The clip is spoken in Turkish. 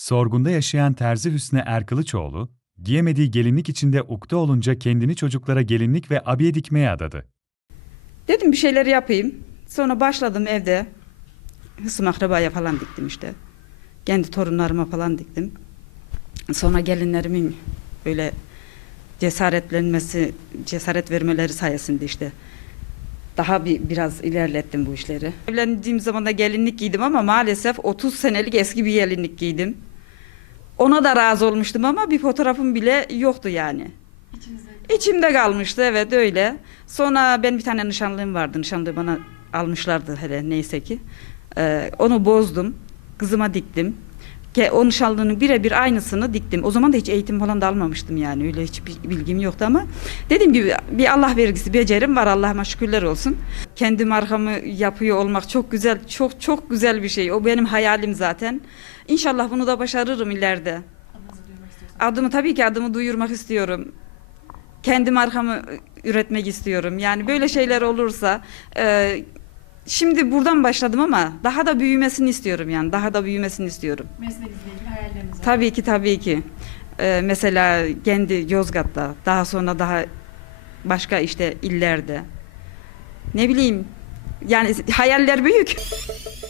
Sorgunda yaşayan terzi Hüsnü Erkılıçoğlu, giyemediği gelinlik içinde ukde olunca kendini çocuklara gelinlik ve abiye dikmeye adadı. Dedim bir şeyler yapayım. Sonra başladım evde. Hısım akrabaya falan diktim işte. Kendi torunlarıma falan diktim. Sonra gelinlerimin böyle cesaretlenmesi, cesaret vermeleri sayesinde işte daha bir biraz ilerlettim bu işleri. Evlendiğim zaman da gelinlik giydim ama maalesef 30 senelik eski bir gelinlik giydim. Ona da razı olmuştum ama bir fotoğrafım bile yoktu yani. İçimde kalmıştı evet öyle. Sonra ben bir tane nişanlım vardı. Nişanlı bana almışlardı hele neyse ki. Ee, onu bozdum. Kızıma diktim. Ke o nişanlının birebir aynısını diktim. O zaman da hiç eğitim falan da almamıştım yani. Öyle hiç bilgim yoktu ama dediğim gibi bir Allah vergisi becerim var. Allah'ıma şükürler olsun. Kendi markamı yapıyor olmak çok güzel. Çok çok güzel bir şey. O benim hayalim zaten. İnşallah bunu da başarırım ileride. Adımı tabii ki adımı duyurmak istiyorum kendi markamı üretmek istiyorum. Yani böyle şeyler olursa e, şimdi buradan başladım ama daha da büyümesini istiyorum yani daha da büyümesini istiyorum. Mesleğinizle ilgili hayalleriniz var. Tabii ki tabii ki. E, mesela kendi Yozgat'ta daha sonra daha başka işte illerde ne bileyim yani hayaller büyük.